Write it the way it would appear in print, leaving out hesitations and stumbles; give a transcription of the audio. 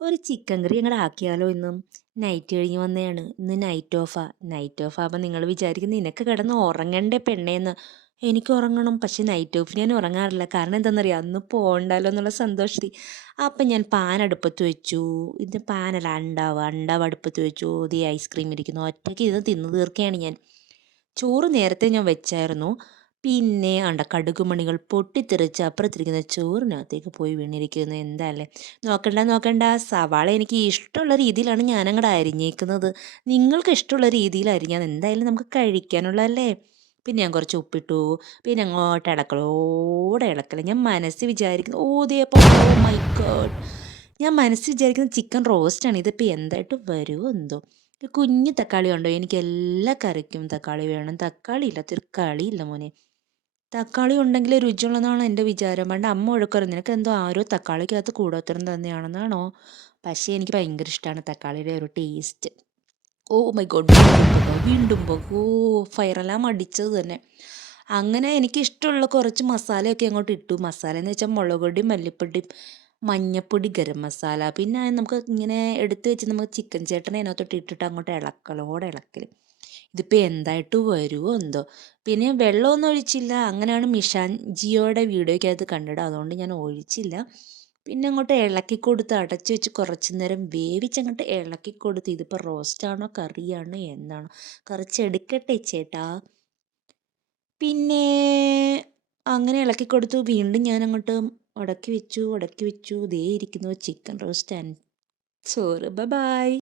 ഒരു ചിക്കൻ കറി അങ്ങോട്ട് ആക്കിയാലോ ഇന്നും. നൈറ്റ് കഴിഞ്ഞ് വന്നതാണ്. ഇന്ന് നൈറ്റ് ഓഫാ. നൈറ്റ് ഓഫ് ആകുമ്പോൾ നിങ്ങൾ വിചാരിക്കും നിനക്ക് കിടന്ന് ഉറങ്ങണ്ടേ പെണ്ണേന്ന്. എനിക്ക് ഉറങ്ങണം, പക്ഷെ നൈറ്റ് ഓഫ് ഞാൻ ഉറങ്ങാറില്ല. കാരണം എന്താണെന്നറിയാം, അന്ന് പോകണ്ടല്ലോ എന്നുള്ള സന്തോഷത്തിൽ. അപ്പം ഞാൻ പാൻ അടുപ്പത്ത് വെച്ചു. ഇത് പാനല്ല, അണ്ടാവ് അടുപ്പത്ത് വെച്ചു. ഈ ഐസ്ക്രീം ഇരിക്കുന്നു, ഒറ്റയ്ക്ക് ഇത് തിന്നു തീർക്കുകയാണ് ഞാൻ. ചോറ് നേരത്തെ ഞാൻ വെച്ചായിരുന്നു. പിന്നെ കടുകുമണികൾ പൊട്ടിത്തെറിച്ച് അപ്പുറത്തിരിക്കുന്ന ചോറിനകത്തേക്ക് പോയി വീണിരിക്കുന്നു. എന്താല്ലേ, നോക്കണ്ട, സവാള എനിക്ക് ഇഷ്ടമുള്ള രീതിയിലാണ് ഞാനങ്ങോട്ട് അരിഞ്ഞേക്കുന്നത്. നിങ്ങൾക്ക് ഇഷ്ടമുള്ള രീതിയിൽ അരിഞ്ഞാൽ എന്തായാലും നമുക്ക് കഴിക്കാനുള്ളതല്ലേ. പിന്നെ ഞാൻ കുറച്ച് ഉപ്പിട്ടു. പിന്നെ അങ്ങോട്ട് ഇളക്കൽ ഞാൻ മനസ്സിൽ വിചാരിക്കുന്നു. ഓ മൈ ഗോഡ്, ഞാൻ മനസ്സിൽ വിചാരിക്കുന്നത് ചിക്കൻ റോസ്റ്റാണ്. ഇതിപ്പോൾ എന്തായിട്ട് വരുമോ എന്തോ. ഒരു കുഞ്ഞു തക്കാളി ഉണ്ടോ, എനിക്ക് എല്ലാ കറിക്കും തക്കാളി വേണം. തക്കാളി ഇല്ലാത്തൊരു കളിയില്ല മോനെ. തക്കാളി ഉണ്ടെങ്കിൽ രുചിയുള്ളതാണ് എൻ്റെ വിചാരം. പണ്ട് അമ്മ വഴക്കുറഞ്ഞു, നിനക്ക് എന്തോ ആരോ തക്കാളിക്കകത്ത് കൂടോത്തരം തന്നെയാണെന്നാണോ. പക്ഷേ എനിക്ക് ഭയങ്കര ഇഷ്ടമാണ് തക്കാളിയുടെ ഒരു ടേസ്റ്റ്. ഓ മൈ ഗോഡ്, വീണ്ടും പോകും. ഫയറെല്ലാം അടിച്ചത് തന്നെ. അങ്ങനെ എനിക്കിഷ്ടമുള്ള കുറച്ച് മസാലയൊക്കെ അങ്ങോട്ട് ഇട്ടു. മസാല എന്ന് വെച്ചാൽ മുളക് പൊടി, മല്ലിപ്പൊടി, മഞ്ഞപ്പൊടി, ഗരം മസാല. പിന്നെ നമുക്ക് ഇങ്ങനെ എടുത്ത് വെച്ച് നമുക്ക് ചിക്കൻ ചേട്ടനെ അതിനകത്തോട്ട് ഇട്ടിട്ട് അങ്ങോട്ട് ഇളക്കൽ. ഇതിപ്പോൾ എന്തായിട്ട് വരുമോ എന്തോ. പിന്നെ വെള്ളമൊന്നും ഒഴിച്ചില്ല. അങ്ങനെയാണ് മിഷാൻ ജിയോയുടെ വീഡിയോയ്ക്കകത്ത് കണ്ടിട്ട്, അതുകൊണ്ട് ഞാൻ ഒഴിച്ചില്ല. പിന്നെ അങ്ങോട്ട് ഇളക്കിക്കൊടുത്ത് അടച്ചു വെച്ച് കുറച്ച് നേരം വേവിച്ചങ്ങോട്ട് ഇളക്കിക്കൊടുത്ത്. ഇതിപ്പോൾ റോസ്റ്റാണോ കറിയാണോ എന്താണോ, കുറച്ചെടുക്കട്ടെ ചേട്ടാ. പിന്നെ അങ്ങനെ ഇളക്കിക്കൊടുത്തു. വീണ്ടും ഞാൻ അങ്ങോട്ട് ഉടക്കി വെച്ചു. ദേ ഇരിക്കുന്നു ചിക്കൻ റോസ്റ്റ് ആൻഡ് ചോറ്. ബൈ.